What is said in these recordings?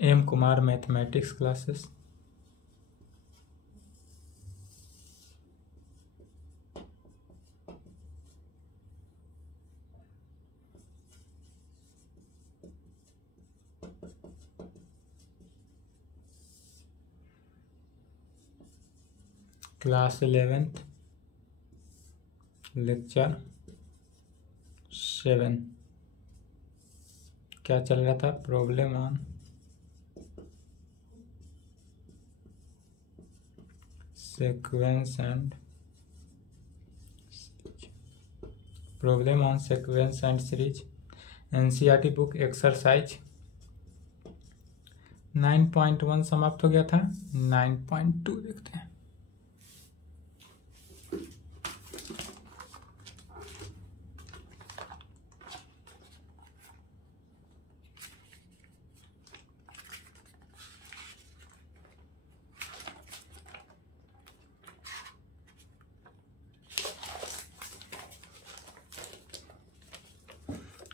M Kumar mathematics classes. Class 11th lecture 7। क्या चल रहा था? Problem on sequence and problem on sequence and series, NCERT book exercise 9.1 समाप्त हो गया था। 9.2 देखते हैं।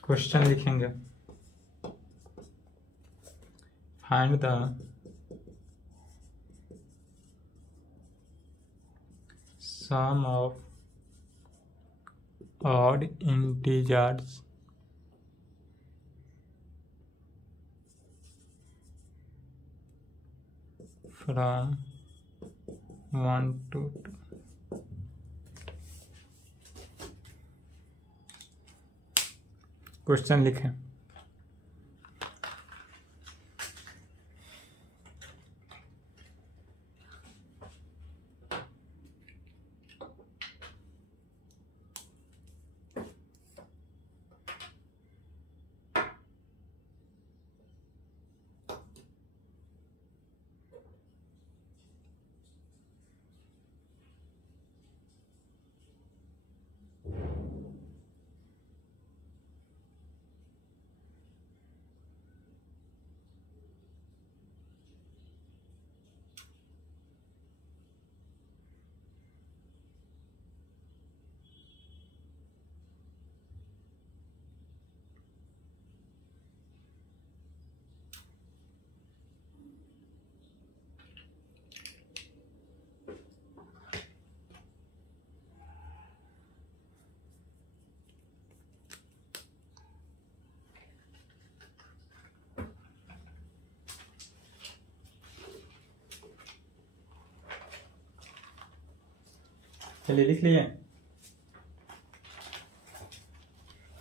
क्वेश्चन लिखेंगे। Find the sum of odd integers from 1 to 2। Question लिखें। चलिए लिख लिए।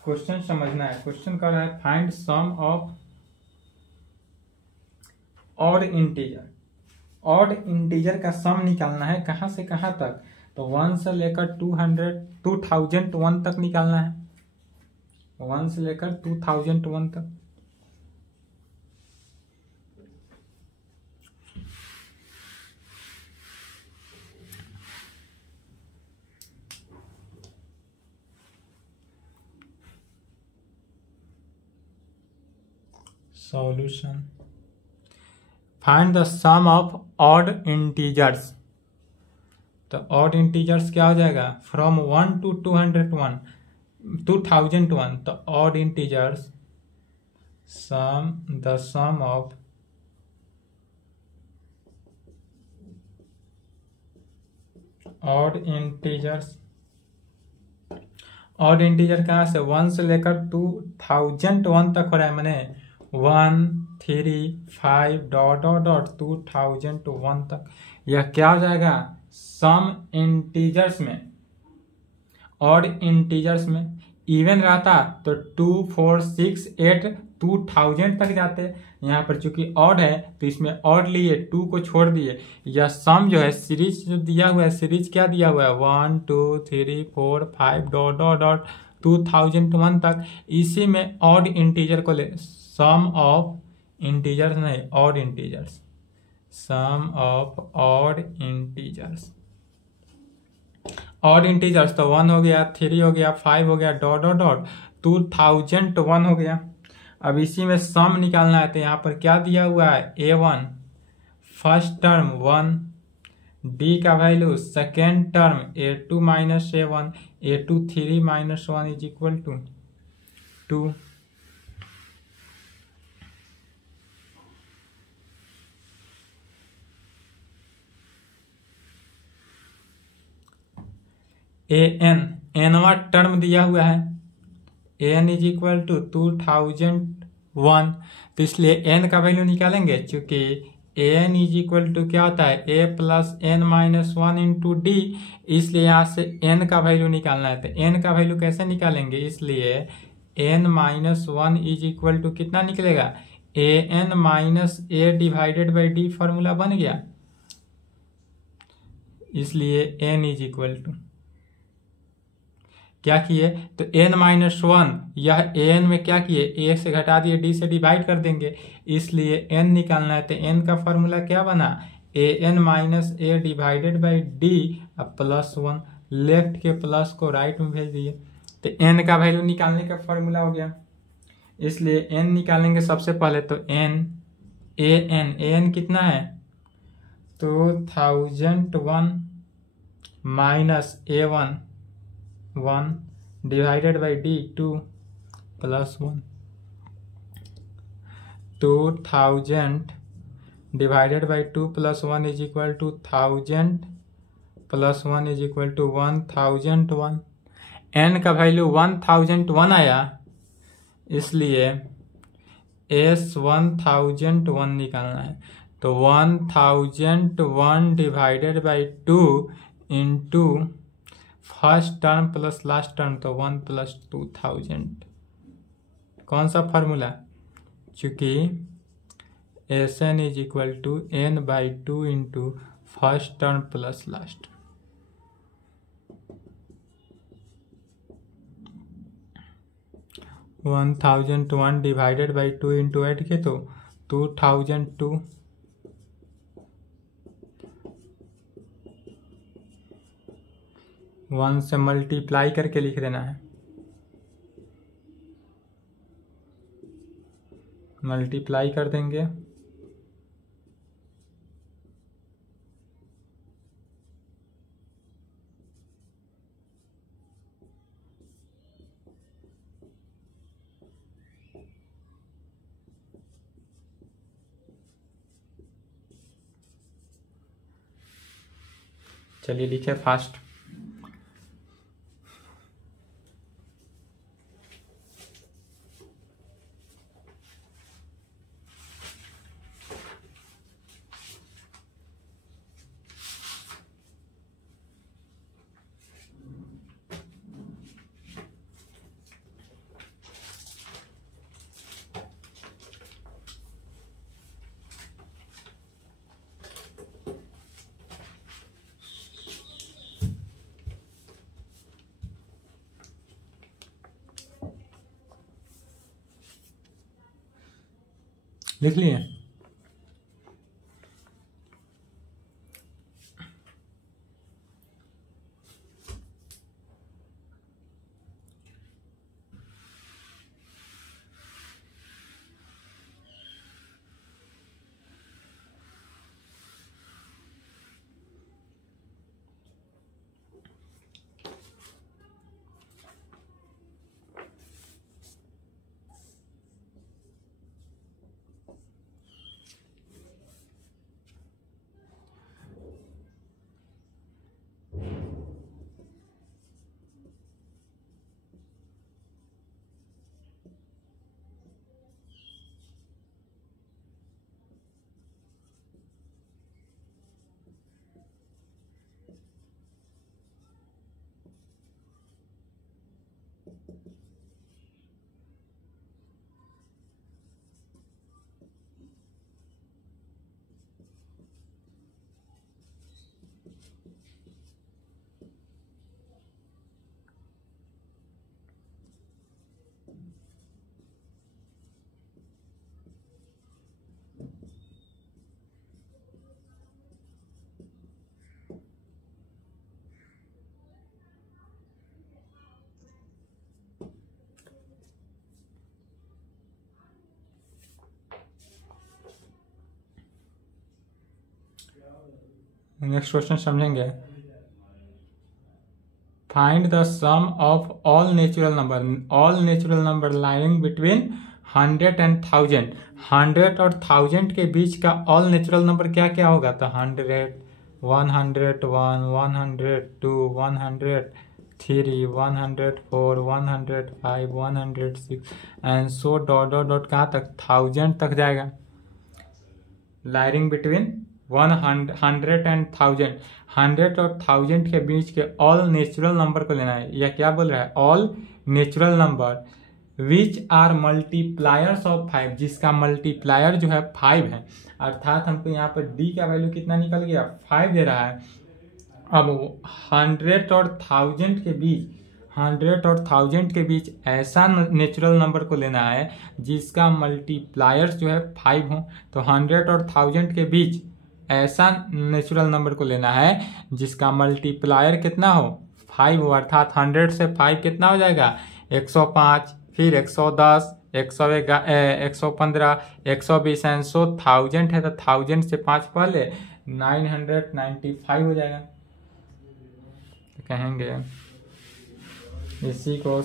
क्वेश्चन समझना है। क्वेश्चन कर रहा है find sum of odd integer. Odd integer का सम निकालना है। कहां से कहां तक? तो 1 से लेकर 2001 तक निकालना है। 1 से लेकर 2001 तक। Solution. Find the sum of odd integers. तो ऑड इंटीजर्स क्या हो जाएगा? From 1 to 2001। तो odd integers the sum of odd integers. Odd integer कहाँ से? 1 से लेकर 2001 तक हो रहा है। मैंने 1 3 5 डॉट डॉट डॉट 2001 तक। यह क्या हो जाएगा? सम इंटीजर्स में, ऑड इंटीजर्स में इवन रहता तो 2 4 6 8 2000 तक जाते। यहाँ पर चूंकि ऑड है तो इसमें ऑड लिए, 2 को छोड़ दिए। यह सम जो है सीरीज जो दिया हुआ है, सीरीज क्या दिया हुआ है? 1 2 3 4 5 डॉट डॉट डॉट 2001 तक। इसी में ऑड इंटीजर को ले, सम ऑफ इंटीजर्स नहीं, odd integers. Sum of odd integers. Odd integers तो 1 हो गया, 3 हो गया, 5 हो गया, डॉट डॉट डॉट 2001 हो गया। अब इसी में सम निकालना है। तो यहाँ पर क्या दिया हुआ है? A1 फर्स्ट टर्म 1, D का value second term A2 minus A1, A2 3 minus 1 is equal to 2। A एनवा टर्म दिया हुआ है, एन इज इक्वल टू 2001, तो इसलिए एन का वैल्यू निकालेंगे। चूंकि एन इज इक्वल टू क्या होता है, a plus n minus 1 into d, इसलिए यहाँ से एन का वैल्यू निकालना है। तो एन का वैल्यू कैसे निकालेंगे, इसलिए n minus 1 is equal to कितना निकलेगा, a n minus a divided by d, formula बन गया। इसलिए एन इज इक्वल टू क्या किए, तो एन माइनस 1, यह एन में क्या किए, ए से घटा दिए, डी से डिवाइड कर देंगे, इसलिए एन निकालना है। तो एन का फॉर्मूला क्या बना, a n minus a divided by d plus 1, left के प्लस को राइट में भेज दिए। तो एन का वैल्यू निकालने का फॉर्मूला हो गया। इसलिए एन निकालेंगे सबसे पहले, तो एन कितना है, 2001 minus A1 1 divided by d 2 plus 1, 2000 divided by 2 plus 1 is equal to 1000 plus 1 is equal to 1001। N का वैल्यू 1001 आया, इसलिए एस 1001 निकालना है। तो 1001 divided by 2 into first term plus last term, तो 1 प्लस 2000। कौन सा फॉर्मूला, चूंकि S n is equal to n by 2 into first term plus last. One 1001 divided by 2 into एट के तो 2002, 1 से मल्टीप्लाई करके लिख देना है, मल्टीप्लाई कर देंगे, चलिए लिखे फास्ट। लिख लिए, नेक्स्ट क्वेश्चन समझेंगे। Find the sum of all natural number lying between 100 and 1000। 100 और 1000 के बीच का ऑल नेचुरल नंबर क्या होगा, तो 100, 101, 102, 103, 104, 105, 106 and so dot dot dot कहाँ तक, 1000 तक जाएगा। लाइनिंग बिटवीन 100 एंड 1000, 100 और 1000 के बीच के ऑल नेचुरल नंबर को लेना है। यह क्या बोल रहा है, all natural number which are multipliers of 5, जिसका मल्टीप्लायर जो है 5 है। अर्थात हमको यहाँ पर डी का वैल्यू कितना निकल गया, 5 दे रहा है। अब 100 और 1000 के बीच, 100 और 1000 के बीच ऐसा नेचुरल नंबर को लेना है जिसका मल्टीप्लायर्स जो है 5 हो। तो 100 और 1000 के बीच ऐसा नेचुरल नंबर को लेना है जिसका मल्टीप्लायर कितना हो, 5 हो। अर्थात 100 से 5 कितना हो जाएगा, 105, फिर 110, 115, 120 एंड सो 1000 है तो 1000 से 5 पहले 995 हो जाएगा। तो कहेंगे इसी को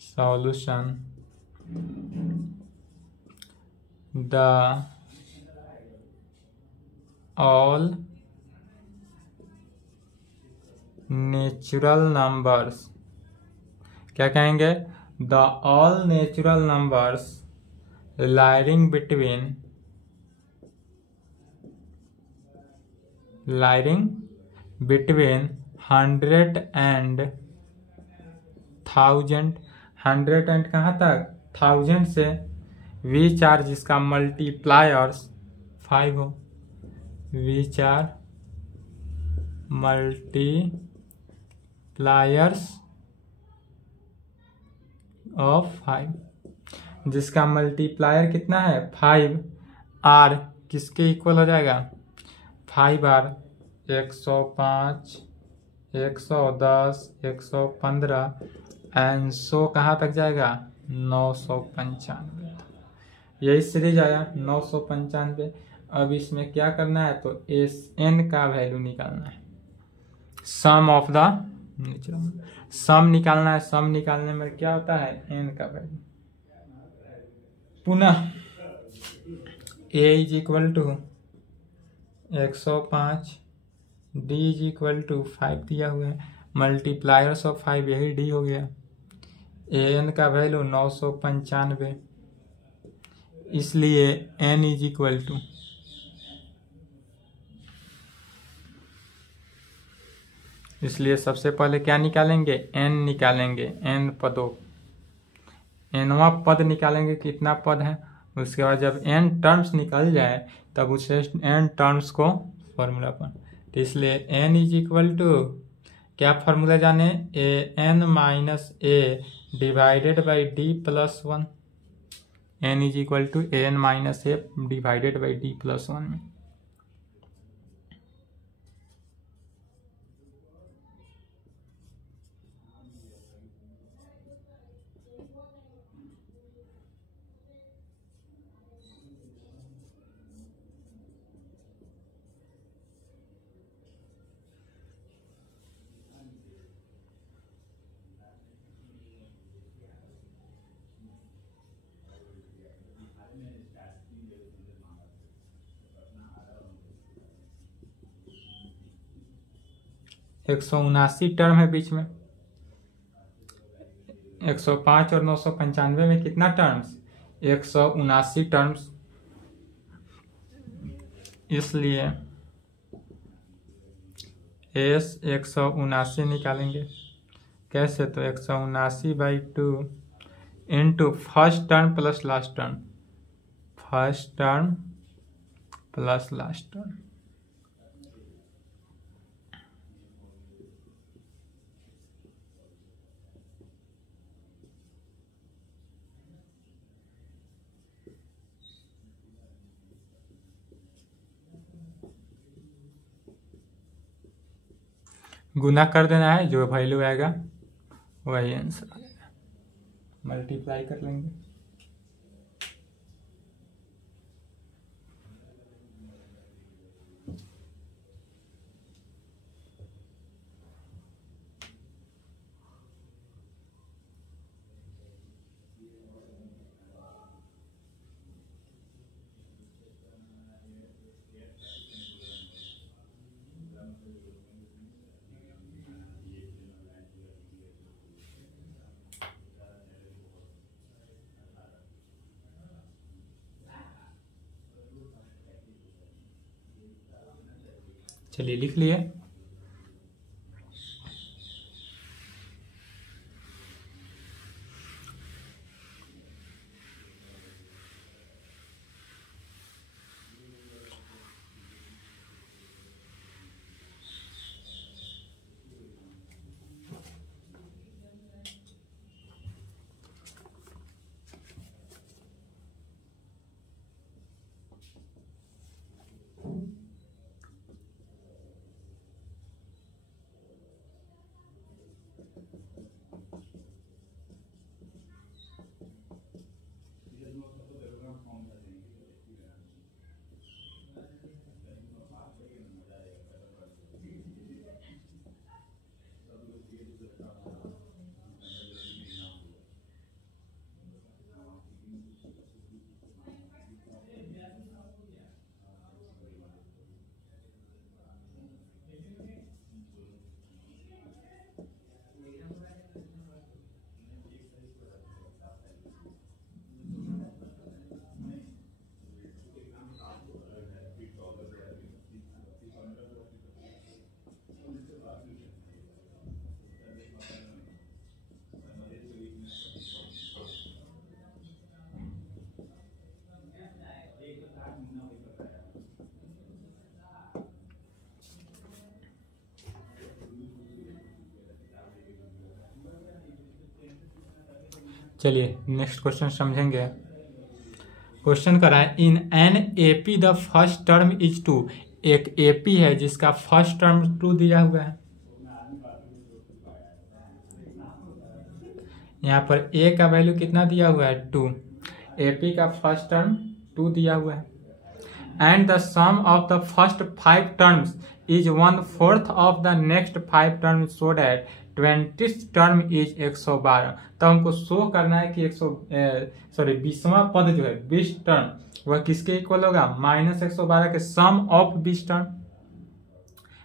solution the all natural numbers, क्या कहेंगे, the all natural numbers lying between 100 and 1000, 100 and कहाँ तक, 1000 से विच आर, जिसका मल्टीप्लायर्स 5 हो, विच आर मल्टीप्लायर्स ऑफ 5, जिसका मल्टीप्लायर कितना है 5, आर किसके इक्वल हो जाएगा, 5 आर 105, 110, 115 एंड सो कहाँ तक जाएगा, 995। यही सीरीज आया 995। अब इसमें क्या करना है, तो एस एन का वैल्यू निकालना है, सम ऑफ द नेचुरल, सम निकालना है। सम निकालने में क्या होता है, एन का वैल्यू। पुनः a is equal to 105, d is equal to 5 दिया हुआ है, मल्टीप्लायर्स ऑफ 5 यही डी हो गया। ए एन का वैल्यू 995, इसलिए एन इज इक्वल टू, इसलिए सबसे पहले क्या निकालेंगे, एन निकालेंगे, एन पदों, एनवा पद निकालेंगे, कितना पद है। उसके बाद जब एन टर्म्स निकल जाए तब उसे एन टर्म्स को फॉर्मूला पर, तो इसलिए एन इज इक्वल टू, क्या फॉर्मूला जाने, a n minus a divided by d plus 1, n is equal to a n minus a divided by d plus 1 में। एक 179 टर्म है बीच में, 105 और 995 में कितना टर्म्स, 179 टर्म्स। इसलिए एस 179 निकालेंगे, कैसे, तो 179/2 into first term plus last term, first term plus last term. गुना कर देना है, जो वैल्यू आएगा वही आंसर आएगा, मल्टीप्लाई कर लेंगे। चलिए लिख लिए। चलिए नेक्स्ट क्वेश्चन समझेंगे। क्वेश्चन कर रहा है in an AP the first term is 2। एक एपी है जिसका फर्स्ट टर्म 2 दिया हुआ है। यहाँ पर ए का वैल्यू कितना दिया हुआ है 2, एपी का फर्स्ट टर्म 2 दिया हुआ है। And the sum of the first 5 terms is 1/4 of the next 5 term so that 20th term is 112। तो हमको शो करना है कि 20वां पद जो है 20 टर्म वह किसके इक्वल होगा, -112 के सम ऑफ 20 टर्म।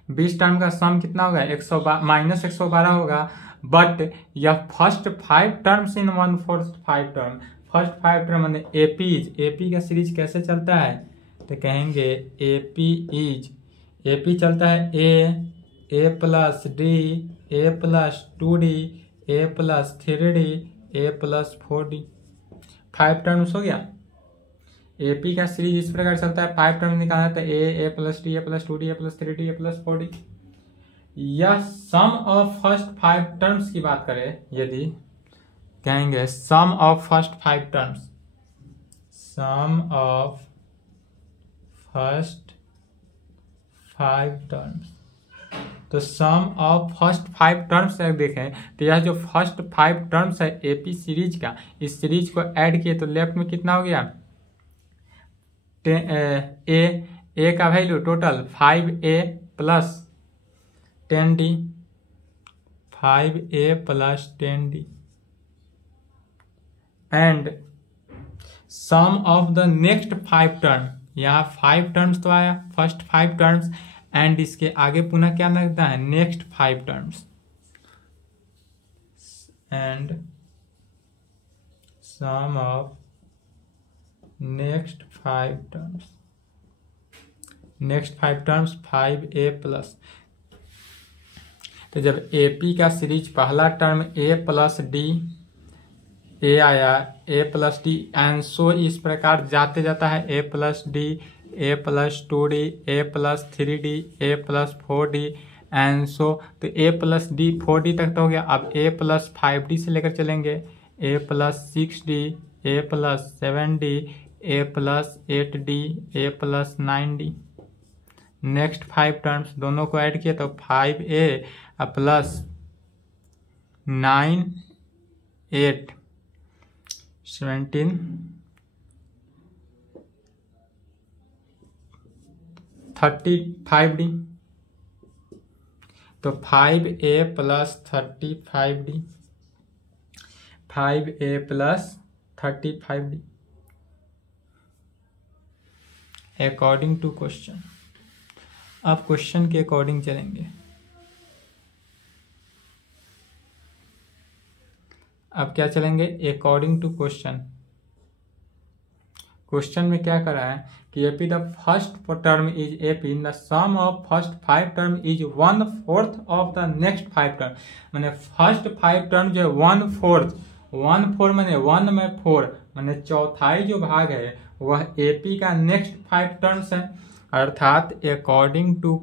20 टर्म का सम कितना होगा, -112 होगा। बट यह first 5 terms in 1/4 5 term, first 5 term मैंने एपी का सीरीज कैसे चलता है, तो कहेंगे एपी चलता है a plus d, A plus 2d, A plus 3d, A plus 4d। 5 terms हो गया। एपी का सीरीज इस प्रकार चलता है। 5 टर्म निकालना है तो ए प्लस डी, ए प्लस 2d, ए प्लस 3d, ए प्लस 4d। यह सम ऑफ फर्स्ट 5 टर्म्स की बात करें यदि, कहेंगे sum of first 5 terms, sum of first 5 terms. तो सम ऑफ फर्स्ट 5 टर्म्स देखें तो यह जो फर्स्ट 5 टर्म्स है एपी सीरीज का, इस सीरीज को ऐड किए तो लेफ्ट में कितना हो गया, ए का value total 5a plus 10d, 5a plus 10d। And sum of the next 5 term, यहाँ 5 टर्म्स तो आया फर्स्ट 5 टर्म्स, एंड इसके आगे पुनः क्या लगता है, next 5 terms. And sum of next 5 terms, next 5 terms 5a plus. तो जब एपी का सीरीज पहला term a plus d, a आया a plus d, and so इस प्रकार जाते जाता है a plus d, a plus 2d, a plus 3d, a plus 4d, and so. तो a प्लस डी 4d तक तो हो गया। अब a प्लस 5d से लेकर चलेंगे a plus 6d, a plus 7d, a plus 8d, a plus 9d। Next 5 terms दोनों को ऐड किया तो 5a प्लस 9, 8, 17, 35d। तो 5a plus 35d, 5a plus 35d according to question. अब क्वेश्चन के अकॉर्डिंग चलेंगे। अब क्या चलेंगे, अकॉर्डिंग टू क्वेश्चन। क्वेश्चन में क्या करा है कि AP the first term is AP in the sum of first 5 term is 1/4 of the next 5 term. मैंने फर्स्ट 5 टर्म जो है 1/4 मैंने 1 में 4 मैंने चौथाई जो भाग है वह एपी का नेक्स्ट 5 टर्म्स है। अर्थात अकॉर्डिंग टू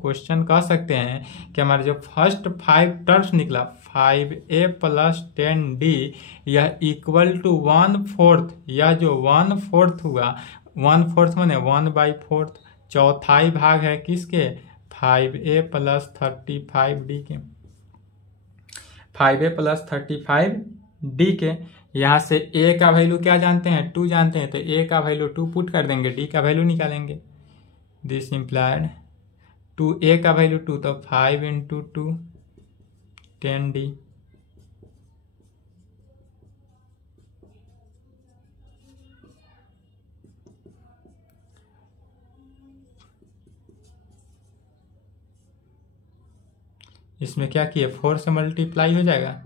क्वेश्चन कह सकते हैं कि हमारे जो फर्स्ट 5 टर्म्स निकला 5a + 10d यह इक्वल टू 1/4, या जो 1/4 हुआ 1/4 मैंने 1/4 चौथाई भाग है किसके 5a + 35d के 5a + 35d के। यहाँ से a का वैल्यू क्या जानते हैं 2 जानते हैं, तो a का वैल्यू 2 पुट कर देंगे, d का वैल्यू निकालेंगे। दिस इम्प्लाइड 2a का वैल्यू 2 तो 5 × 2 10d इसमें क्या किए 4 से मल्टीप्लाई हो जाएगा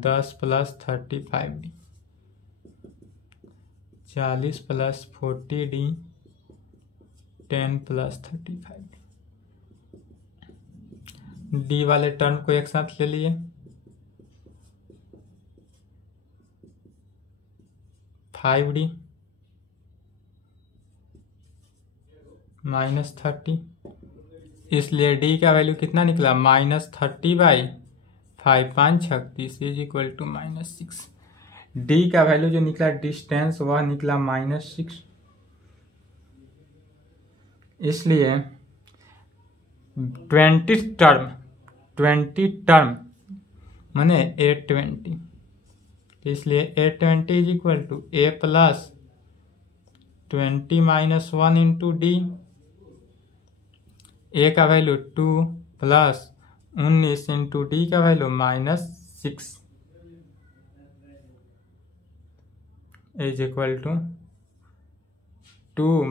10 + 35d 40 + 40d 10 + 35d डी वाले टर्म को एक साथ ले लिए 5d -30, इसलिए डी का वैल्यू कितना निकला -30/5 5 36 = -6। डी का वैल्यू जो निकला डिस्टेंस वह निकला -6, इसलिए 20 टर्म माने 820, इसलिए 820 = a + 20 - 1 × d, a का वैल्यू 2 + 19 × d का वैल्यू -6 = 2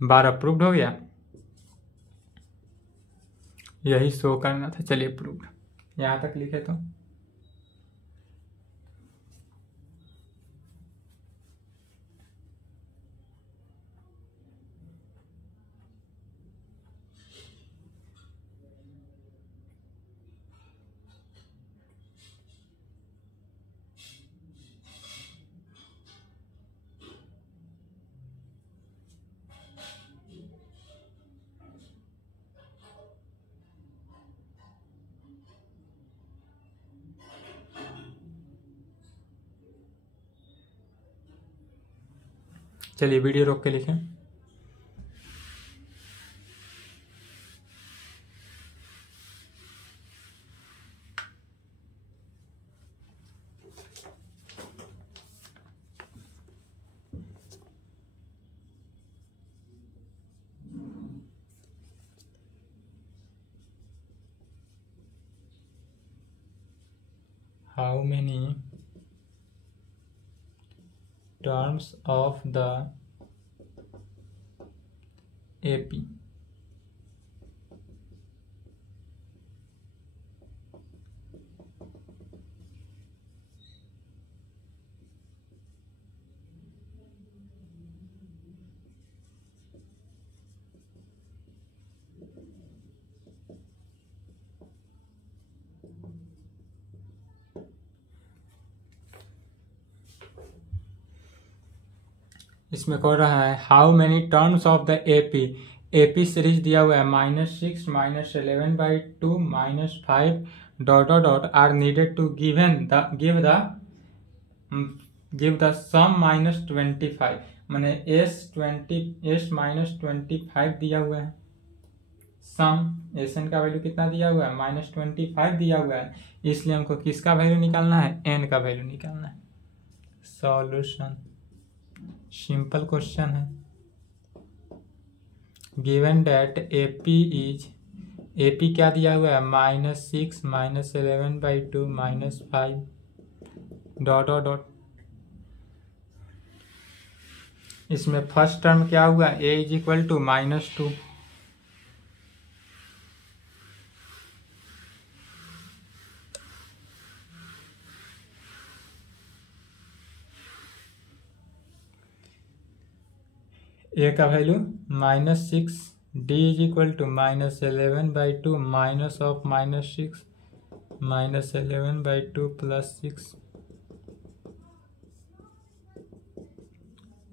-112 प्रूव्ड हो गया। यही शो करना था, चलिए प्रूव्ड यहां तक लिखे तो चलिए वीडियो रोक के लिखें। How many terms of the AP इसमें कह रहा है how many terms of the AP series दिया हुआ है -6 -11/2 -5 ... are needed to give the sum -25, मैंने S-25 दिया हुआ है, सम एन का वैल्यू कितना दिया हुआ है -25 दिया हुआ है, इसलिए हमको किसका वैल्यू निकालना है एन का वैल्यू निकालना है। सॉल्यूशन सिंपल क्वेश्चन है। गिवन डेट एपी क्या दिया हुआ है -6 -11/2 -5 ... इसमें फर्स्ट टर्म क्या हुआ, a is equal to -2, a का value -6, d is equal to -11/2 minus of -6 -11/2 + 6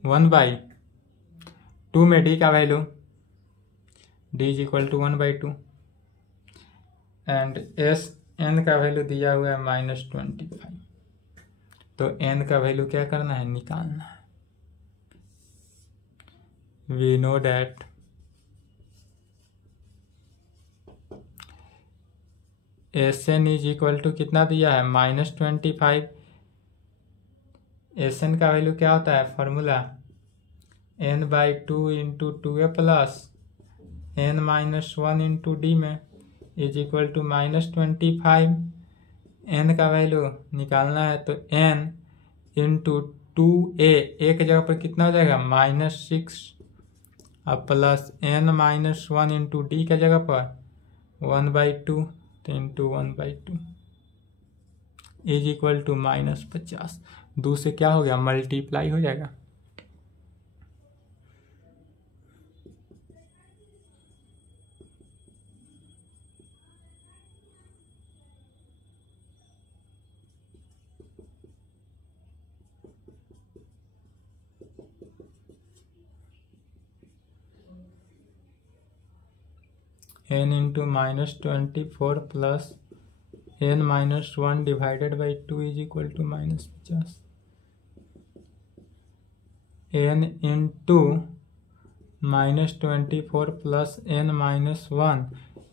1/2 में d का value d is equal to 1/2 and n का वैल्यू दिया हुआ है -25। तो n का वैल्यू क्या करना है, निकालना है। We know that Sn is equal to कितना दिया है, -25। Sn का वैल्यू क्या होता है, formula n/2 × 2a plus n-1 × d में इज इक्वल टू -25। n का वैल्यू निकालना है तो n × 2a, a की जगह पर कितना हो जाएगा, -6 अब प्लस n-1 × d की जगह पर 1/2 तो × 1/2 इज इक्वल टू -50। 2 से क्या हो गया, मल्टीप्लाई हो जाएगा। n × -24 plus n-1 divided by 2 is equal to -50। n × -24 plus n-1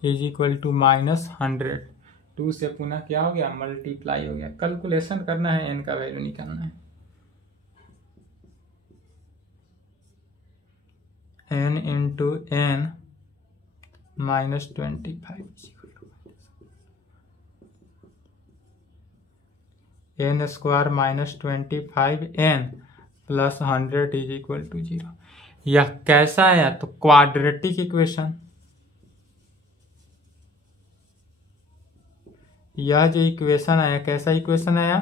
is equal to -100। 2 से पुनः क्या हो गया, मल्टीप्लाई हो गया। कैलकुलेशन करना है, n का वैल्यू निकालना है। n × n -25 n square -25n plus 100 is equal to 0। यह कैसा आया, तो क्वाड्रेटिक इक्वेशन। यह जो इक्वेशन आया, कैसा इक्वेशन आया,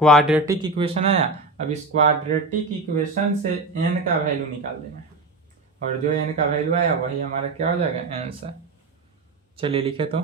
क्वाड्रेटिक इक्वेशन आया। अब इस क्वाड्रेटिक इक्वेशन से n का वैल्यू निकाल देना है, और जो n का वैल्यू आया वही हमारा क्या हो जाएगा, आंसर। चलिए लिखे तो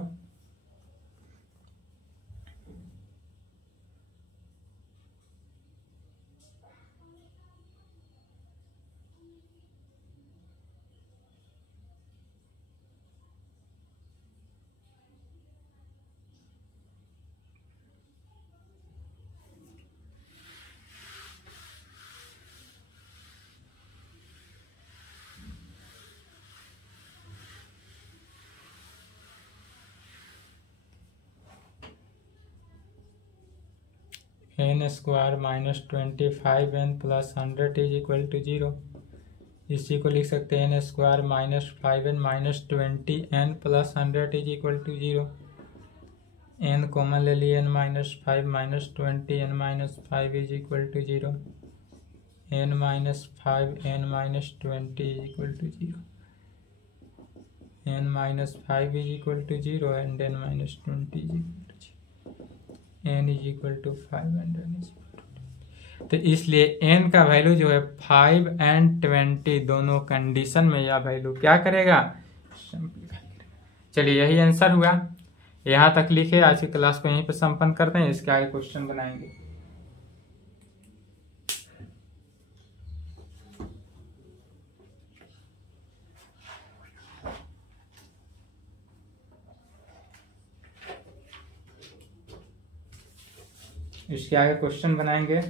n square -25n plus 100 is equal to 0। इसी को लिख सकते हैं n square -5n -20n plus 100 is equal to 0। n common ले लिए, n -5 -20 n -5 is equal to 0। n -5 n -20 is equal to 0। n -5 is equal to 0 and n -20 is equal to 0। n is equal to 5 and n is equal to. तो इसलिए n का value जो है 5 and 20 दोनों condition में यह value क्या करेगा, चलिए यही आंसर हुआ। यहाँ तक लिखे। आज की क्लास को यहीं पर संपन्न करते हैं, इसके आगे क्वेश्चन बनाएंगे। इसके आगे क्वेश्चन बनाएंगे।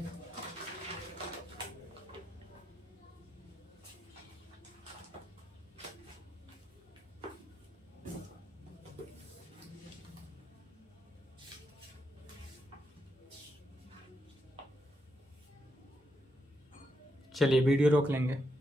चलिए वीडियो रोक लेंगे।